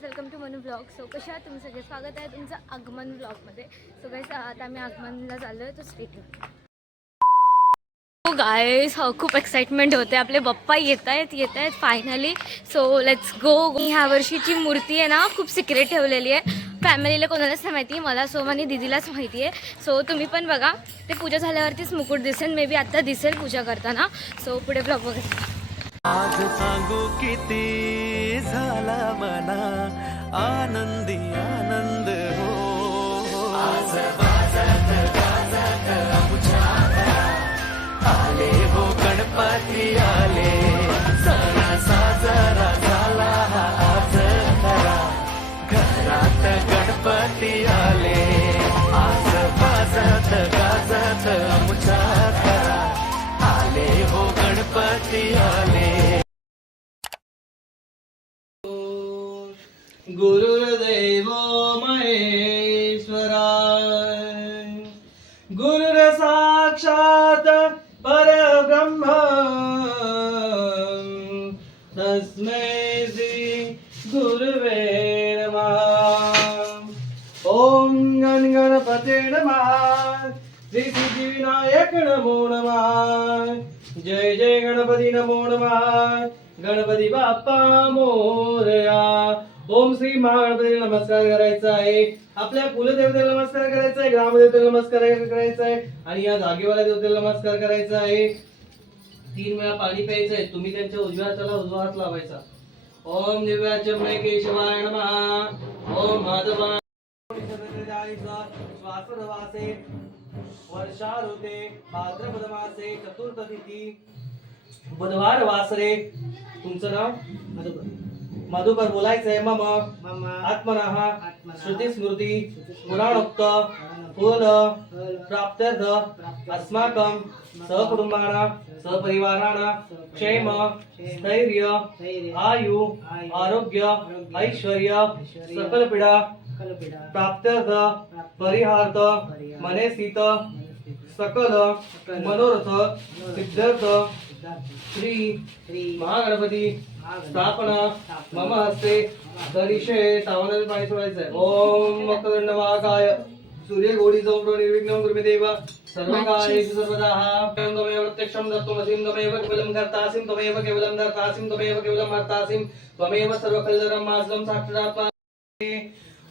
Guys, welcome to Manu blog. So कशा आहात तुम्ही सगळे? स्वागत आहे तुमचं आगमन ब्लॉगमध्ये. सो गाईज, आता आम्ही आगमनला चाललो आहे, तो स्टेट. हो गाईज, खूप एक्साइटमेंट होते. आपले बाप्पा येत आहेत फायनली. So let's go. ह्या वर्षीची मूर्ती आहे ना, खूप सिक्रेट ठेवलेली आहे. फॅमिलीला कोणालाच नाही माहिती, मला सोम आणि दीदीलाच माहिती आहे. सो तुम्ही पण बघा, ते पूजा झाल्यावरतीच मुकुट दिसेल. मे बी आत्ता दिसेल पूजा करताना. सो पुढे ब्लॉग बघा. आज सांगू किती झाला मना आनंदी आनंद हो. आज बाजात गाजात आले हो गणपती आले. सणा साजरा झाला आज खरा. घरात गणपती आले. आज बाजात गाजात खरा. आले हो गणपती आले. गुरुर्देवो महेश्वरा. गुरुर साक्षात परब्रह्म. तस्मै श्री गुरुवे नमः. ओम गण गणपते नमः. श्री सिद्धिविनायक नमो नमः. जय जय गणपती नमो नमः. गणपती बाप्पा मोरया. ओम श्री महागणपती नमस्कार करायचा आहे. आपल्या कुलदेवतेला नमस्कार करायचा आहे, ग्रामदेवतेला नमस्कार करायचा आहे आणि या जागेवाल्या देवतेला नमस्कार करायचा आहे. 3 वेळा पाणी प्यायचं आहे. तुम्ही त्यांच्या उजव्या हाताला उजवा हात लावायचा. ओम दिव्याचमय केशवाय नमः. ओम माधवा श्वासोच्छवासे वर्षा ऋते भाद्रपद मासे चतुर्थ तिथी बुधवार वासरे. तुमचं नाव मधुकर बोलायचंय. मम आत्मनः श्रुती स्मृती पुराणोक्त फल प्राप्त्यर्थ अस्माकं सहकुटुंबाना सहपरिवाराना क्षेम स्थैर्य आयु आरोग्य ऐश्वर्य सकल पीडा प्राप्त्यर्थ परिहार्थ मनेसित सकल मनोरथ सिद्ध्यर्थ श्री महागणपती स्थापना मम हस्ते दरिशे. तावनाने पाणी सोडायचं आहे. ओम वक्रतुंड महाकाय सूर्य घोडी जौंडो निर्विघ्नं कुरु मे देव सर्वकार्येषु सर्वदा. त्वमेव प्रत्यक्षं दत्तमसिं त्वमेव केवलं कर्तासिं त्वमेव केवलं धर्तासिं त्वमेव केवलं हर्तासिं त्वमेव सर्वकलधरं मासलं साक्षात्.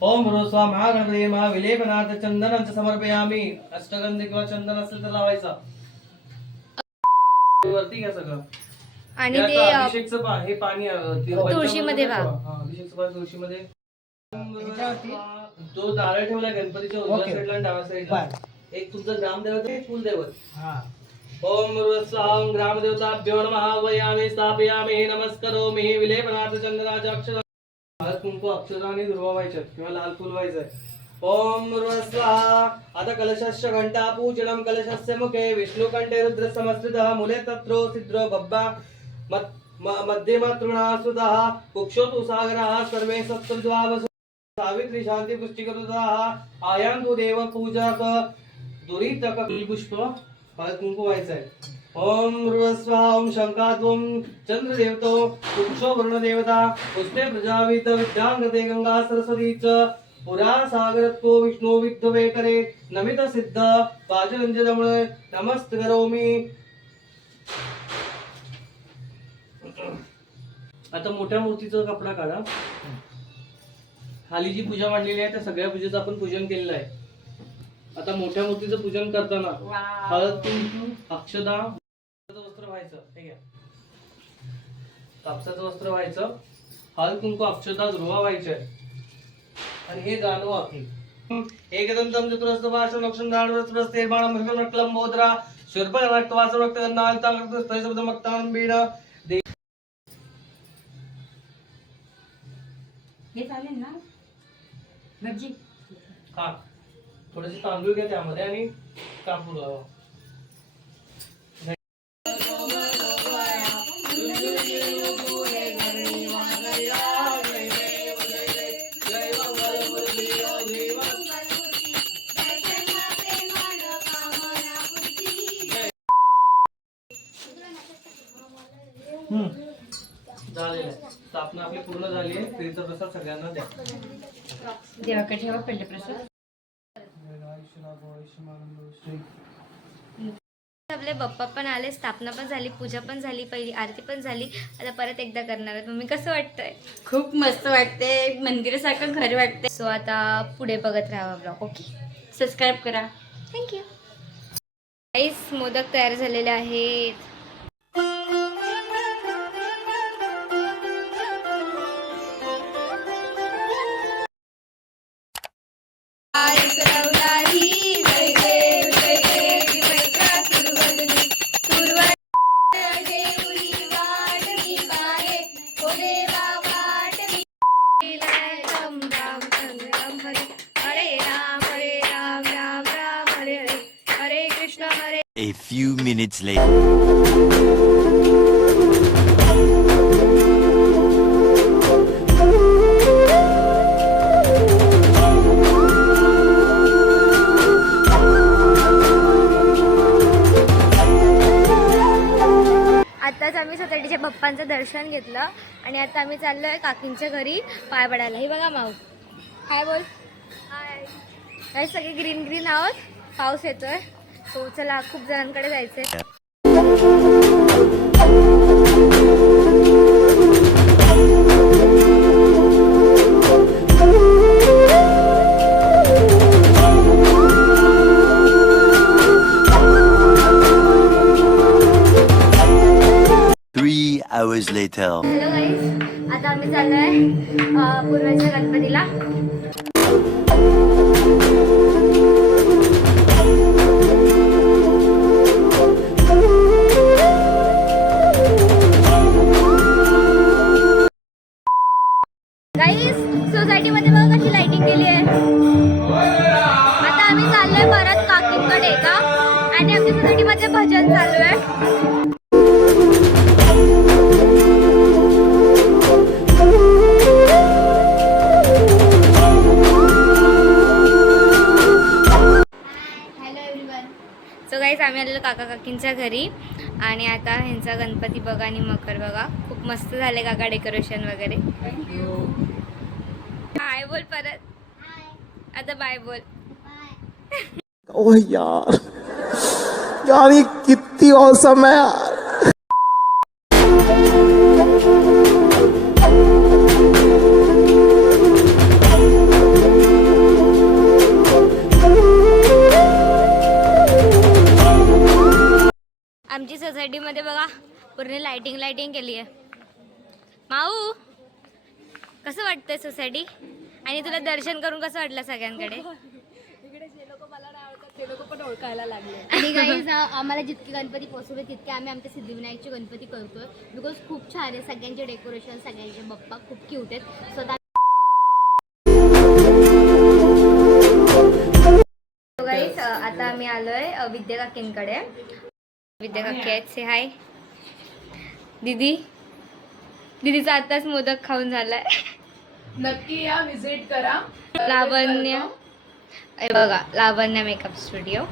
ओम ह्रस्व महागणपती महाविलेपनार्थ चंदनांच समर्पयामी. अष्टगंध किंवा चंदन असेल तर लावायचा. वरती घ्या सगळं. आणि ते अभिषेकचं हे पाणी तुळशीमध्ये अभिषेकचं पाणी तुळशीमध्ये. तो नारळ ठेवलाय गणपतीच्या उजव्या साईडला आणि डाव्या साईडला. एक तुमचं ग्रामदेवता एक कुलदैवत. ओम ह्रस्व ग्रामदेवताभ्यो नमः. वयामि स्थापयामि नमस्करोमि. विलेपनार्थ चंदनाच्या अक्षर कुंकू अक्षराने दुर्वायच्यात किंवा लाल फुल व्हायचंय. ओम स्वाहा. आता कलशस्य घंटा पूजनम. कलशस्य मुखे विष्णुकंठे रुद्र समस्थितः. मूले तत्रो सिद्रो बब्बा मध्यमातृणासुतः. कुक्षोतु सागरः सर्वे सप्तद्वावसु. सावित्री शांती पुष्टिकरुतः. आयांतु देव पूजक दुरितक पुष्प हळद कुंकू व्हायचंय. ओम ह्रस्वाहा. ओम शंकात्वं चंद्रदेवतो कुक्षो वरुणदेवता. पुष्पे प्रजावित विद्यांगते गंगा सरस्वती च. पुरा सागरत्व विष्णू विद्धवे करे नमित सिद्ध पाजरंजनमुळे नमस्त करोमी. आता मोठ्या मूर्तीचा कपडा काढा. खाली जी पूजा मांडलेली आहे त्या सगळ्या पूजेचं आपण पूजन केलेलं आहे. आता मोठ्या मूर्तीचं पूजन करताना हळद कुंकू अक्षदा वस्त्र व्हायचं. हे घ्या, कापसाचं वस्त्र व्हायचं. हळद कुंकू अक्षदा ध्रुवा व्हायचे आणि हे जाणवा. एकदंतम चतुरस्र भाषण लक्षण दाडवस्त्र प्रस्ते बाणम भगम रक्लम बोधरा शर्पण रक्तवास रक्त नालता रक्त स्थय शब्द मक्तान बीड. हे चालेल ना भटजी? हा, थोडेसे तांदूळ घ्या त्यामध्ये आणि कापूर लावा. झालेलं आहे. स्थापना आपली पूर्ण झाली आहे. श्रीचा प्रसाद सगळ्यांना द्या. देवाकडे ठेवा पहिले प्रसाद. आपले बाप्पा पण आले, स्थापना पण झाली, पूजा पण झाली, पहिली आरती पण झाली. आता परत एकदा करणार आहे. मम्मी कसं वाटतंय? खूप मस्त वाटते, मंदिरासारखं घर वाटते. सो आता पुढे बघत राहा ब्लॉग. ओके, सबस्क्राईब करा. थँक्यू. गाईस, मोदक तयार झालेले आहेत. A few minutes later. आताच आम्ही सोसायटीच्या बाप्पांचं दर्शन घेतलं आणि आता आम्ही चाललोय काकींच्या घरी पाय पडायला. ही बघा माऊ. हाय बोल. हाय. काही सगळे ग्रीन ग्रीन आहोत. पाऊस येतोय. तो चला, खूप जणांकडे जायचंय. Hours later. हॅलो गाईज, आता आम्ही चाललोय पूर्वेच्या गणपतीला. गाईज, सोसायटीमध्ये बघा कशी लाइटिंग केली आहे. आता आम्ही चाललोय परत काकींकडे का, आणि आमच्या सोसायटीमध्ये भजन चालू आहे. सो गाईज, आम्ही आलेलो काका काकींच्या घरी आणि आता ह्यांचा गणपती बघा आणि मकर बघा. खूप मस्त झाले काका डेकोरेशन वगैरे. हाय बोल परत. आता बाय बोल. ओह यार, यार ये कितनी औसम है यार. आमची सोसायटीमध्ये बघा पूर्ण लाइटिंग केली आहे. माऊ, कसं वाटतंय सोसायटी? आणि तुला दर्शन करून कसं वाटलं सगळ्यांकडे? इकडे जे लोक मला नाही आवडतात ते लोक पण ओळखायला लागले. आणि गाईज, आम्हाला जितके गणपती पोचवले तितके आम्ही आमच्या सिद्धिविनायकचे गणपती करतोय. बिकॉज खूप छान आहे सगळ्यांचे डेकोरेशन, सगळ्यांचे बाप्पा खूप क्यूट आहेत. स्वतः गाईज, आता आम्ही आलोय विद्या काकींकडे. विद्या काकी आहेत. से हाय दीदी. दीदीचा आताच मोदक खाऊन झालाय. नक्की या, विजिट करा. लावण्य, हे बघा लावण्य मेकअप स्टुडिओ.